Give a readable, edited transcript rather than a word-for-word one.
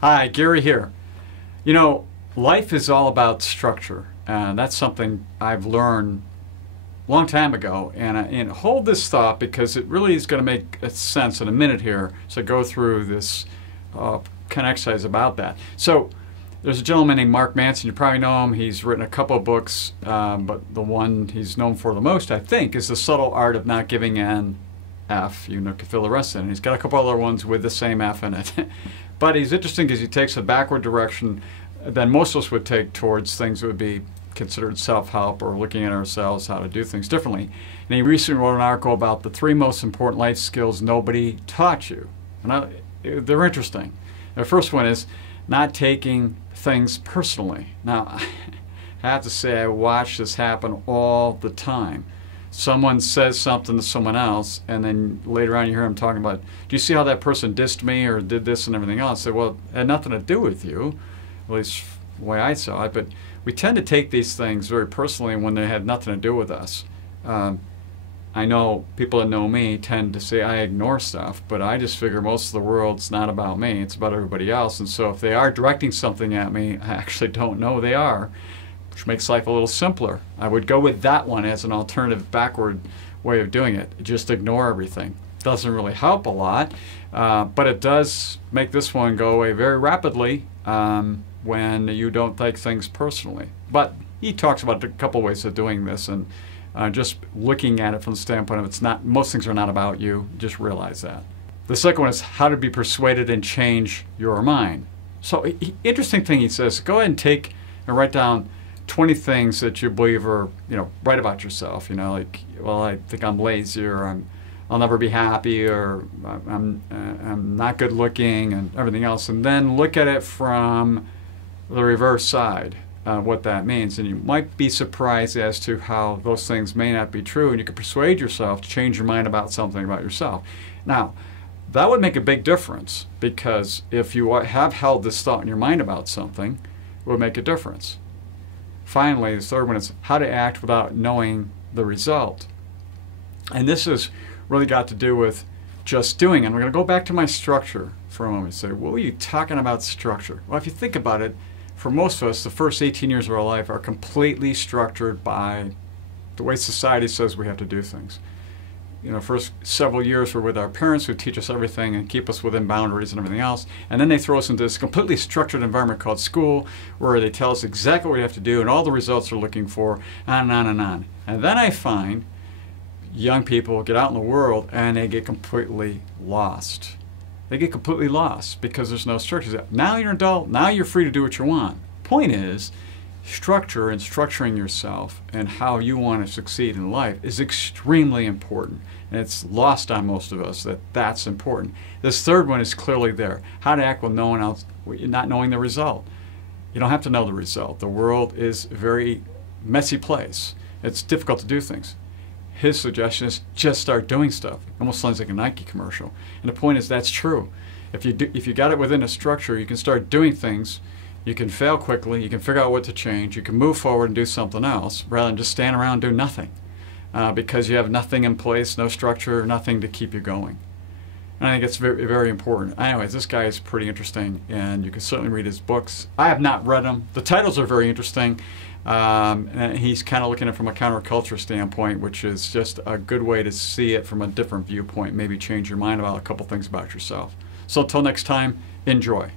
Hi, Gary here. You know, life is all about structure, and that's something I've learned a long time ago. And hold this thought, because it really is going to make sense in a minute here. So go through this kind of exercise about that. So there's a gentleman named Mark Manson. You probably know him. He's written a couple of books, but the one he's known for the most, I think, is The Subtle Art of Not Giving an F. You know, can fill the rest in. He's got a couple other ones with the same F in it. But he's interesting because he takes a backward direction than most of us would take towards things that would be considered self-help or looking at ourselves, how to do things differently. And he recently wrote an article about the 3 most important life skills nobody taught you. And they're interesting. The first one is not taking things personally. Now, I have to say, I watch this happen all the time. Someone says something to someone else, and then later on you hear them talking about, do you see how that person dissed me or did this and everything else? I say, well, it had nothing to do with you, at least the way I saw it. But we tend to take these things very personally when they had nothing to do with us. I know people that know me tend to say I ignore stuff, but I just figure most of the world's not about me, it's about everybody else. And so if they are directing something at me, I actually don't know they are, which makes life a little simpler. I would go with that one as an alternative backward way of doing it. Just ignore everything. Doesn't really help a lot, but it does make this one go away very rapidly when you don't take things personally. But he talks about a couple ways of doing this, and just looking at it from the standpoint of it's not, most things are not about you, just realize that. The second one is how to be persuaded and change your mind. So interesting thing he says, go ahead and take and write down 20 things that you believe are, right about yourself. Like, well, I think I'm lazy, or I'll never be happy, or I'm not good looking, and everything else. And then look at it from the reverse side, what that means. And you might be surprised as to how those things may not be true, and you can persuade yourself to change your mind about something about yourself. Now, that would make a big difference, because if you have held this thought in your mind about something, it would make a difference. Finally, the third one is how to act without knowing the result. And this has really got to do with just doing. And we're going to go back to my structure for a moment and say, what were you talking about structure? Well, if you think about it, for most of us, the first 18 years of our life are completely structured by the way society says we have to do things. First several years we're with our parents who teach us everything and keep us within boundaries and everything else. And then they throw us into this completely structured environment called school, where they tell us exactly what we have to do and all the results they're looking for, on and on and on. And then I find young people get out in the world and they get completely lost. They get completely lost because there's no structure. Now you're an adult, now you're free to do what you want. Point is, structure and structuring yourself and how you want to succeed in life is extremely important. And it's lost on most of us that that's important. This third one is clearly there. How to act with no one else, not knowing the result. You don't have to know the result. The world is a very messy place. It's difficult to do things. His suggestion is just start doing stuff. It almost sounds like a Nike commercial. And the point is, that's true. If you got it within a structure, you can start doing things. You can fail quickly, you can figure out what to change, you can move forward and do something else rather than just stand around and do nothing, because you have nothing in place, no structure, nothing to keep you going. And I think it's very, very important. Anyways, this guy is pretty interesting, and you can certainly read his books. I have not read them. The titles are very interesting, and he's kind of looking at it from a counterculture standpoint, which is just a good way to see it from a different viewpoint, maybe change your mind about a couple things about yourself. So until next time, enjoy.